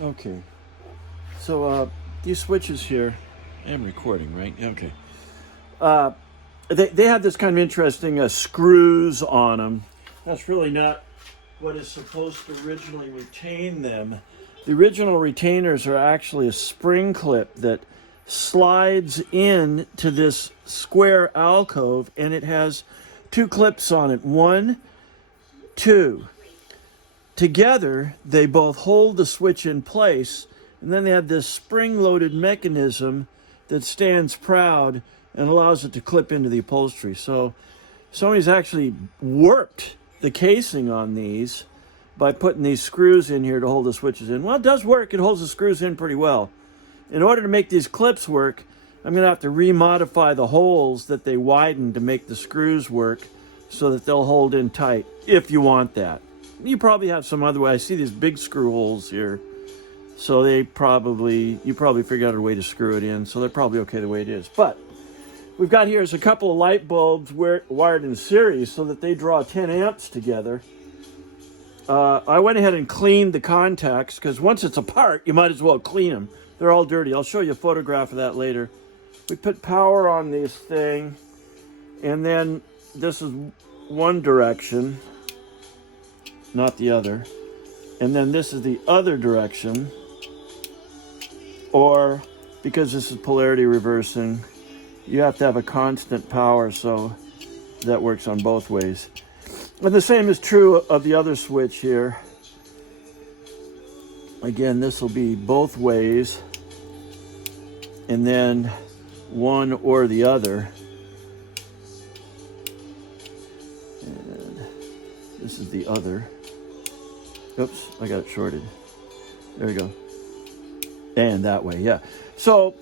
Okay. So these switches here, I am recording, right? Okay. They have this kind of interesting screws on them. That's really not what is supposed to originally retain them. The original retainers are actually a spring clip that slides in to this square alcove, and it has two clips on it. One, two. Together, they both hold the switch in place, and then they have this spring-loaded mechanism that stands proud and allows it to clip into the upholstery. So somebody's actually worked the casing on these by putting these screws in here to hold the switches in. Well, it does work. It holds the screws in pretty well. In order to make these clips work, I'm going to have to remodify the holes that they widen to make the screws work so that they'll hold in tight, if you want that. You probably have some other way. I see these big screw holes here. So you probably figured out a way to screw it in. So they're probably okay the way it is. But we've got here is a couple of light bulbs wired in series so that they draw 10 amps together. I went ahead and cleaned the contacts because once it's apart, you might as well clean them. They're all dirty. I'll show you a photograph of that later. We put power on this thing, and then this is one direction, not the other. And then this is the other direction, or because this is polarity reversing, you have to have a constant power, so that works on both ways. And the same is true of the other switch here. Again, this will be both ways, and then one or the other. And this is the other. Oops, I got it shorted. There we go. And that way, yeah. So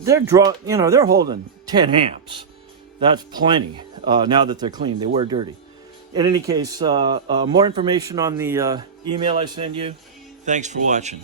they're holding 10 amps. That's plenty. Now that they're clean, they were dirty. In any case, more information on the email I send you. Thanks for watching.